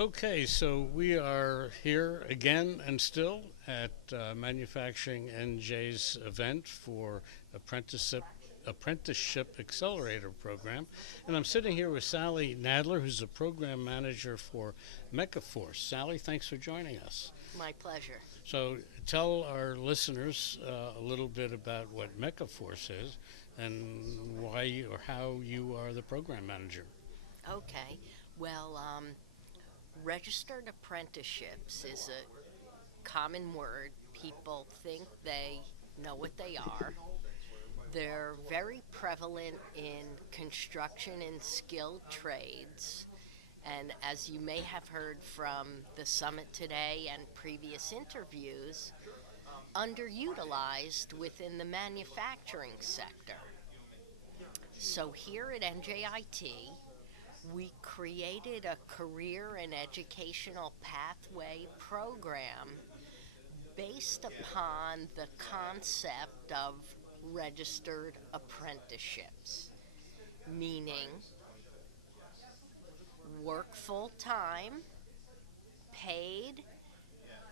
Okay, so we are here again and still at Manufacturing NJ's event for Apprenticeship Accelerator program. And I'm sitting here with Sally Nadler, who's a program manager for MechaFORCE. Sally, thanks for joining us. My pleasure. So tell our listeners a little bit about what MechaFORCE is and why or how you are the program manager. Okay. Well, registered apprenticeships is a common word. People think they know what they are. They're very prevalent in construction and skilled trades. And as you may have heard from the summit today and previous interviews, underutilized within the manufacturing sector. So here at NJIT, we created a career and educational pathway program based upon the concept of registered apprenticeships, meaning work full time, paid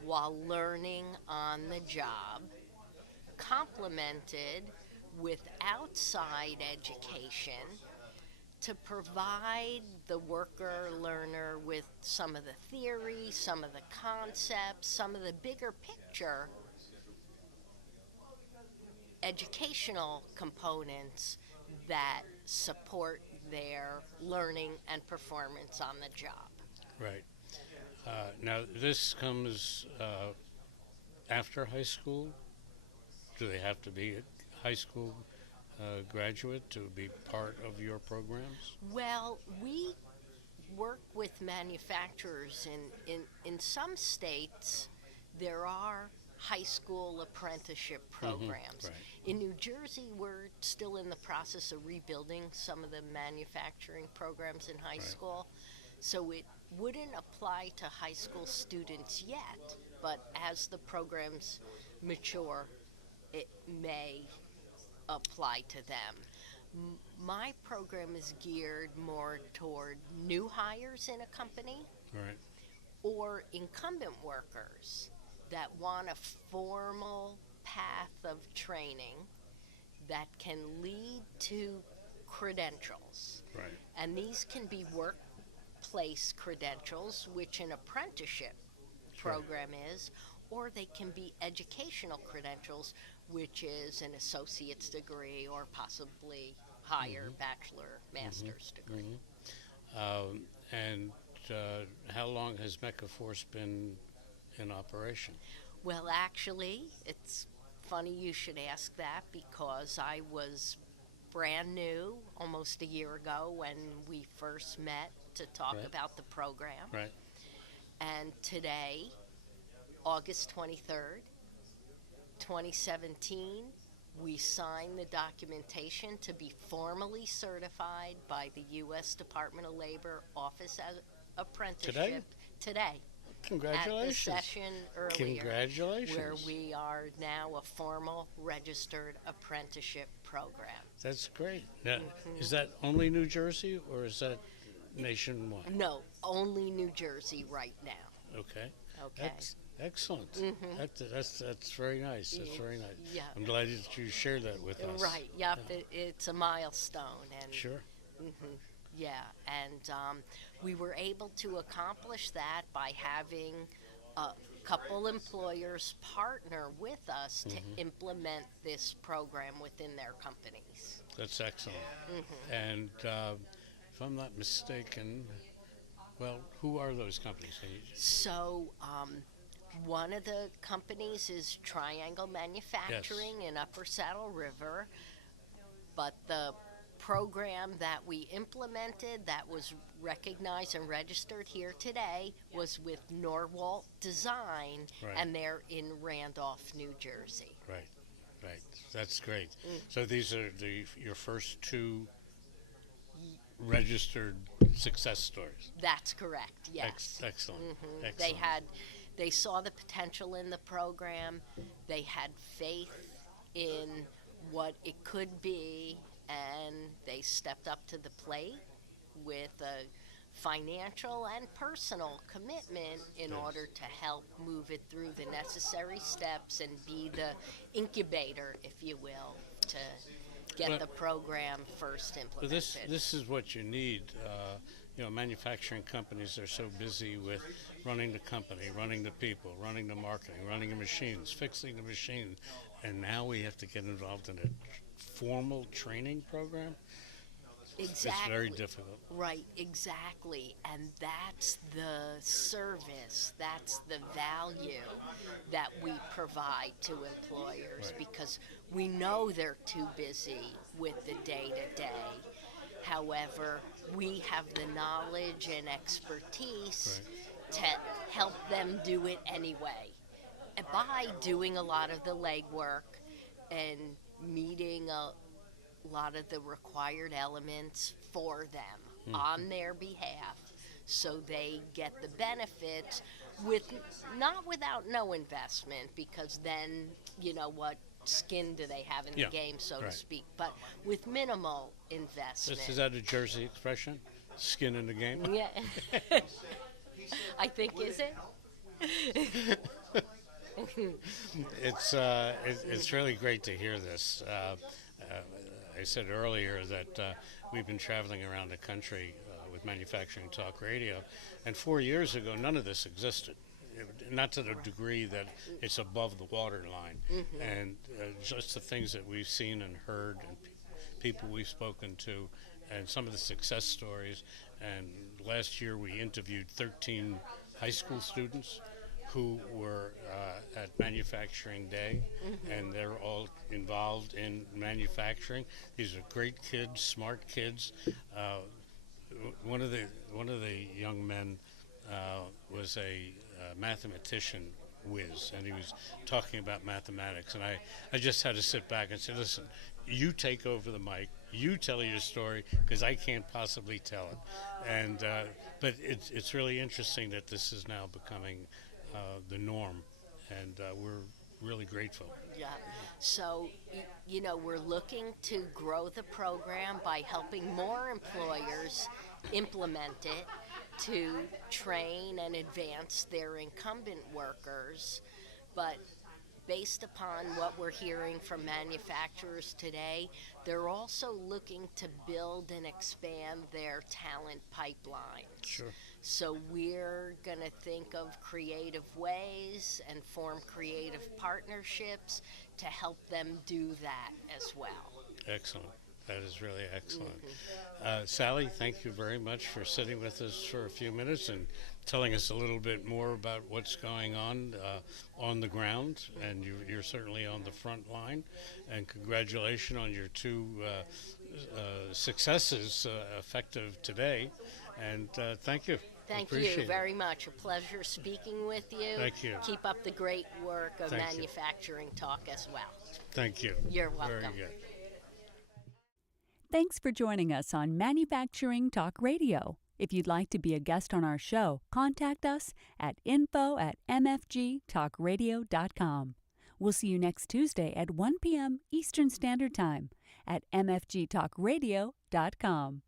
while learning on the job, complemented with outside education to provide the worker learner with some of the theory, some of the concepts, some of the bigger picture educational components that support their learning and performance on the job. Right. Now, this comes after high school. Do they have to be a high school graduate to be part of your programs? Well, we work with manufacturers in some states. There are high school apprenticeship programs. Right. In New Jersey, we're still in the process of rebuilding some of the manufacturing programs in high school. So it wouldn't apply to high school students yet, but as the programs mature, it may apply to them. My program is geared more toward new hires in a company Right. or incumbent workers that want a formal path of training that can lead to credentials. Right. And these can be workplace credentials, which an apprenticeship program is, or they can be educational credentials, which is an associate's degree or possibly higher bachelor, master's degree. And how long has MechaFORCE been in operation? Well, actually, it's funny you should ask that because I was brand new almost a year ago when we first met to talk Right. about the program. Right. And today, August 23rd, 2017, we signed the documentation to be formally certified by the U.S. Department of Labor Office of Apprenticeship today. Congratulations. At the session earlier, Congratulations. where we are now a formal registered apprenticeship program. That's great. Now, is that only New Jersey or is that nationwide? No, only New Jersey right now. Okay. Okay. That's excellent. That's very nice. That's very nice. Yeah. I'm glad that you shared that with us. Right. Yep. It's a milestone, and Sure. yeah, and we were able to accomplish that by having a couple employers partner with us to implement this program within their companies. That's excellent. And if I'm not mistaken, well, who are those companies? So, one of the companies is Triangle Manufacturing in Upper Saddle River, but the program that we implemented that was recognized and registered here today was with Norwalt Design, Right. and they're in Randolph, New Jersey. Right. Right. That's great. So these are your first two registered success stories. That's correct. Yes. Excellent. They Excellent. they saw the potential in the program. They had faith in what it could be, and they stepped up to the plate with a financial and personal commitment in order to help move it through the necessary steps and be the incubator, if you will, to get Well, the program first But implemented. this is what you need. Manufacturing companies are so busy with running the company, running the people, running the marketing, running the machines, fixing the machine, and now we have to get involved in a formal training program. Exactly. It's very difficult. Right, exactly. And that's the service, that's the value that we provide to employers Right. because we know they're too busy with the day to day. However, we have the knowledge and expertise Right. to help them do it anyway. And by doing a lot of the legwork and meeting a lot of the required elements for them on their behalf so they get the benefits with not without no investment because then what skin do they have in Yeah, the game, so to right. speak, but with minimal investment. Is that a Jersey expression? Skin in the game? Yeah. I think, is it? It's really great to hear this. I said earlier that we've been traveling around the country with Manufacturing Talk Radio, and 4 years ago, none of this existed. Not to the degree that it's above the waterline, and just the things that we've seen and heard, and people we've spoken to, and some of the success stories. And last year, we interviewed 13 high school students who were at Manufacturing Day, and they're all involved in manufacturing. These are great kids, smart kids. One of the young men was a mathematician whiz, and he was talking about mathematics, and I just had to sit back and say, listen, you take over the mic, you tell your story, because I can't possibly tell it. And but it's really interesting that this is now becoming the norm, and we're really grateful. Yeah. So, we're looking to grow the program by helping more employers implement it to train and advance their incumbent workers. But based upon what we're hearing from manufacturers today, they're also looking to build and expand their talent pipelines. Sure. So we're going to think of creative ways and form creative partnerships to help them do that as well. Excellent. That is really excellent. Sally, thank you very much for sitting with us for a few minutes and telling us a little bit more about what's going on the ground. And you're certainly on the front line. And congratulations on your two successes effective today. And thank you. Thank Appreciate you it. very much. A pleasure speaking with you. Thank you. Keep up the great work of Thank you. Manufacturing Talk as well. Thank you. You're welcome. Very good. Thanks for joining us on Manufacturing Talk Radio. If you'd like to be a guest on our show, contact us at info@mfgtalkradio.com. We'll see you next Tuesday at 1 p.m. Eastern Standard Time at mfgtalkradio.com.